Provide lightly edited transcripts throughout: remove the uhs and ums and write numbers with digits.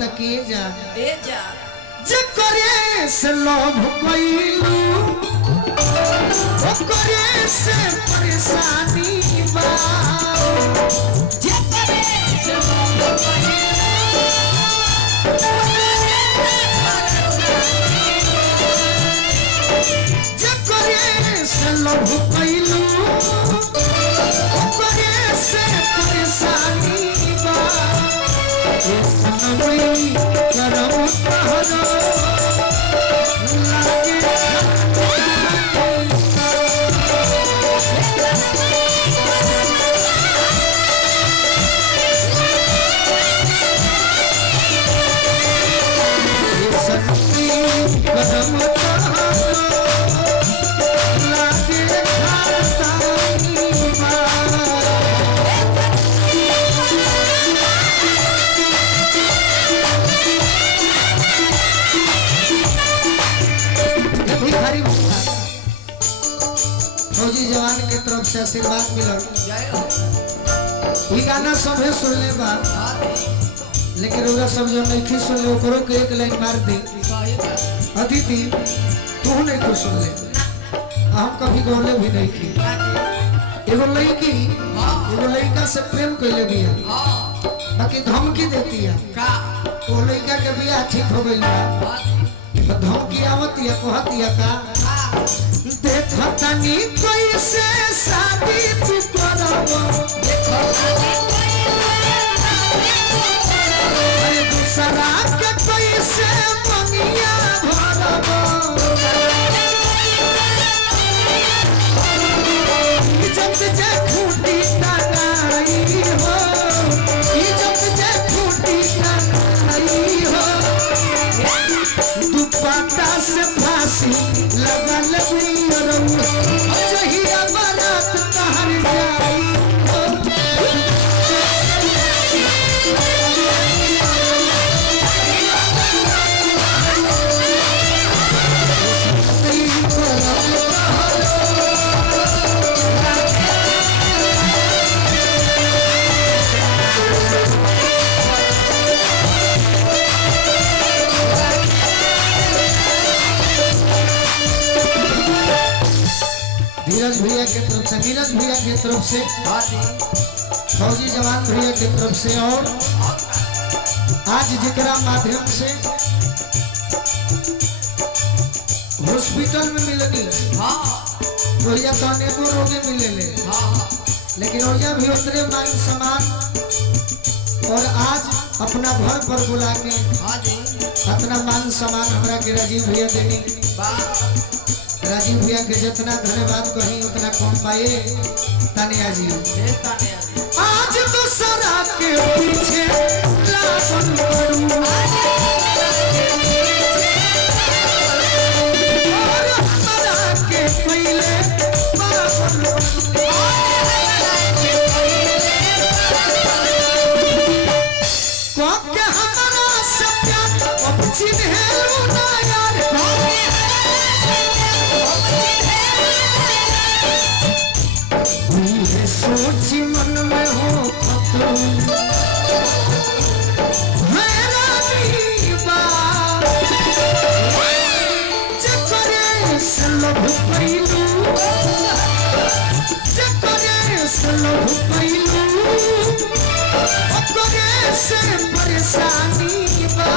कहता कि जा ए जा जे करे से लोभ कोइलू ओ करे से परेशानी बा जे करे से लोभ कोइलू जे करे से लोभ कोइलू ओ करे से परेशानी बा सनमई करम तहरा लागे सनमई करम तहरा लागे खातानी बा फौजी जवान के तरफ से आशीर्वाद मिलल। गाना सभे सुनले बा लेकिन ओरा सब जो नहीं सुनले ओकरो के एक लाइन मार दे अदिति तू नहीं तो सुन ले हम कभी गौले भी नहीं की एगो लड़का से प्रेम कैले बिया बाकी धमकी देती है वो लड़का के बियाह ठीक हो गइल बा धमकी आवती है कहती है का देखतानी कैसे शादी तू करब अरे दूसरा के कैसे मंगिया भरब जब जे खूटी टंगाई हो जब जे खूटी टंगाई हो दुपट्टा से फांसी लगल जहिया बारात कहर जाई नीरज भैया के तरफ से फौजी जवान भैया के तरफ से और आज जिकरा माध्यम से हॉस्पिटल में मिलनी भैया तो अनेकों रोगी मिले लेकिन भैया भी उतरे मान सम्मान और आज अपना घर पर बुला के अपना मान सम्मान हमारा के राजीव भैया देनी राजीव भैया के जितना धन्यवाद कही उतना कम पाए तानिया जी आज तो सरा के पीछे लागल करू और हमरा के पहले पागल को के हमरा से प्यार अब चिन्हेलू ना यार सोची मन में हो परेशानी बा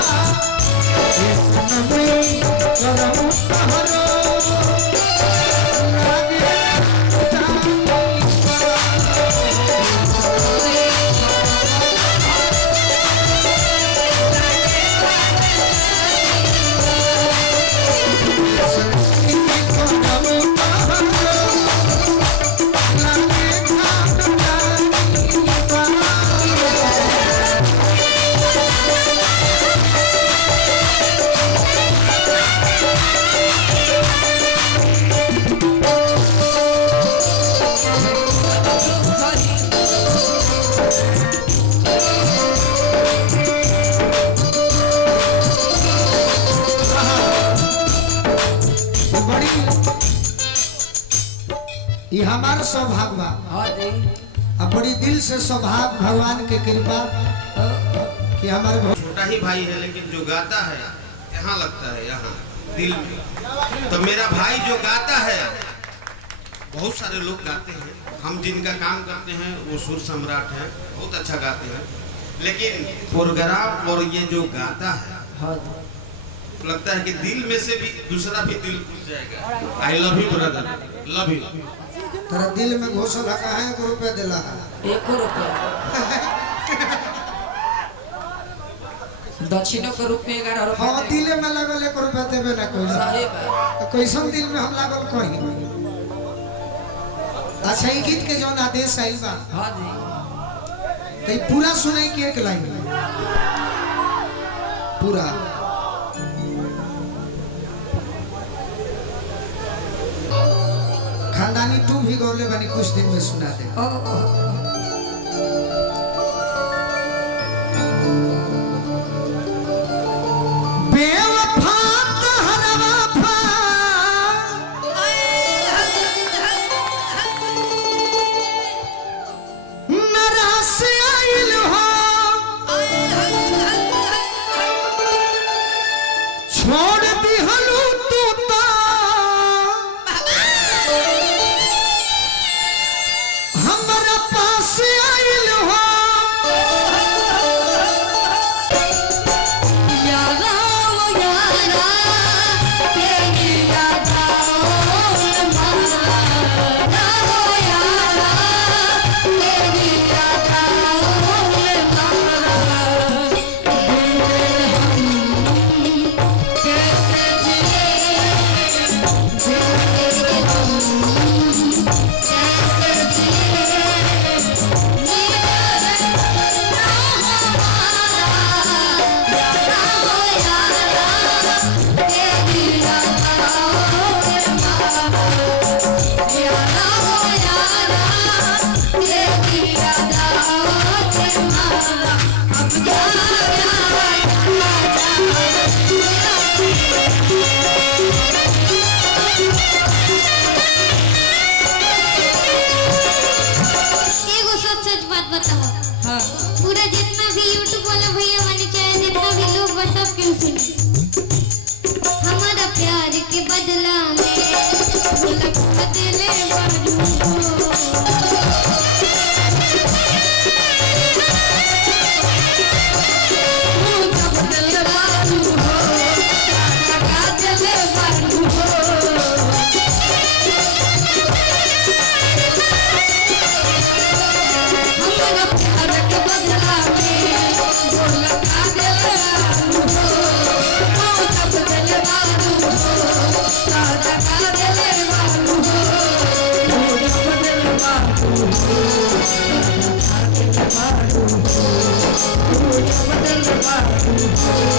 ये हमारा सौभाग्य बा। हां जी अब बड़ी दिल से सौभाग्य भगवान के कृपा कि हमारे ही भाई है, लेकिन जो गाता है यहाँ लगता है, यहाँ दिल में। तो मेरा भाई जो गाता है, बहुत सारे लोग गाते हैं, हम जिनका काम करते हैं वो सुर सम्राट हैं, बहुत अच्छा गाते हैं, लेकिन प्रोग्राम और ये जो गाता है लगता है कि दिल में से भी दूसरा भी दिल खुल जाएगा। I love you brother, love you. तेरा दिल में घोषण लगा है, 1 रुपया दिला है। 1 रुपया दक्षिणों के रूप में 11 रुपया। हाँ, दिल में लगल 1 रुपया देवे ना कोई। सही बात। तो कैसन दिल में हम लागल कोई। अच्छा, ई गीत के जौन आदेश आइल बा, हाँ जी, तो ई पूरा सुनाई के एक लाइन पूरा। खानदानी तू भी गौले बनी, कुछ दिन में सुना दे। बेवफा कहरवा फा, नरास आइल हो, छोड़ दिहलू तू तो हमरा पास आइल हो। यारा वो यारा तेरी यादा मारा हो यारा तेरी यादा मारा कैसे जिए जिंदगी हम कैसे जिए एगो सच सच बात बताओ। हाँ, पूरा जितना भी यूट्यूब वाला भैया बने चाहे जितना भी लोग बस सब क्यों सुने। हमारा प्यार के बदला में झलक बदले बारू बदले बारू हो बदले बारू हो। हमारा प्यार के बदला में झलक बदले बारू हो बदले बारू हो सादा का दिले बारू हो बदले बारू हो बदले बारू हो बदले बारू हो।